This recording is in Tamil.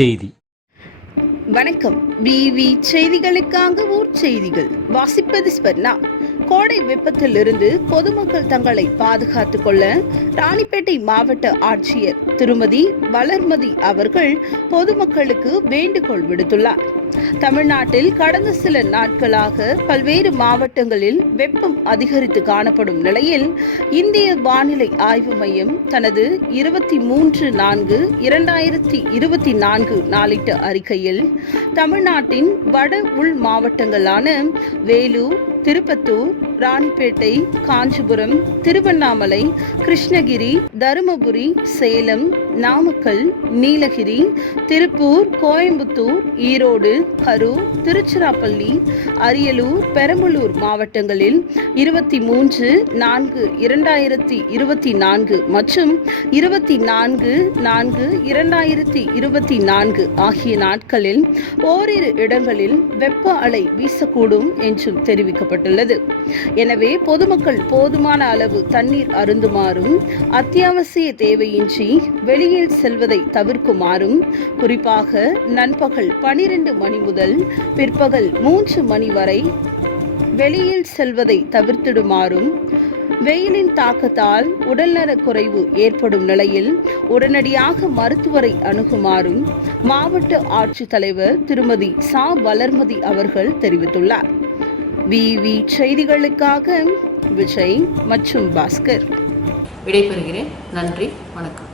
செய்தி. வணக்கம். விவி செய்திகளுக்காக ஊர் செய்திகள் வாசிப்பது ஸ்பர்ணா. கோடை வெப்பத்திலிருந்து பொதுமக்கள் தங்களை பாதுகாத்துக் கொள்ள ராணிப்பேட்டை மாவட்ட ஆட்சியர் திருமதி வளர்மதி அவர்கள் பொதுமக்களுக்கு வேண்டுகோள் விடுத்துள்ளார். தமிழ்நாட்டில் கடந்த சில நாட்களாக பல்வேறு மாவட்டங்களில் வெப்பம் அதிகரித்து காணப்படும் நிலையில் இந்திய வானிலை ஆய்வு மையம் தனது 23/4/2024 நாளிட்ட அறிக்கையில் தமிழ்நாட்டின் வட உள் மாவட்டங்களான வேலூர், திருப்பத்தூர், ராணிப்பேட்டை, காஞ்சிபுரம், திருவண்ணாமலை, கிருஷ்ணகிரி, தருமபுரி, சேலம், நாமக்கல், நீலகிரி, திருப்பூர், கோயம்புத்தூர், ஈரோடு, கரூர், திருச்சிராப்பள்ளி, அரியலூர், பெரம்பலூர் மாவட்டங்களில் 23/4/2024 மற்றும் 24/4/2024 ஆகிய நாட்களில் ஓரிரு இடங்களில் வெப்ப அலை வீசக்கூடும் என்றும் தெரிவிக்கப்பட்டுள்ளது. எனவே பொதுமக்கள் போதுமான அளவு தண்ணீர் அருந்துமாறும், அத்தியாவசிய தேவையின்றி வெளியில் செல்வதை தவிர்க்குமாறும், குறிப்பாக நண்பகல் 12 மணி முதல் பிற்பகல் 3 மணி வரை வெளியில் செல்வதை தவிர்த்திடுமாறும், வெயிலின் தாக்கத்தால் உடல்நலக் குறைவு ஏற்படும் நிலையில் உடனடியாக மருத்துவரை அணுகுமாறும் மாவட்ட ஆட்சித்தலைவர் திருமதி சா வளர்மதி அவர்கள் தெரிவித்துள்ளார். விவி செய்திகளுக்காக விஜய் மற்றும் பாஸ்கர். விடைபெறுகிறேன். நன்றி, வணக்கம்.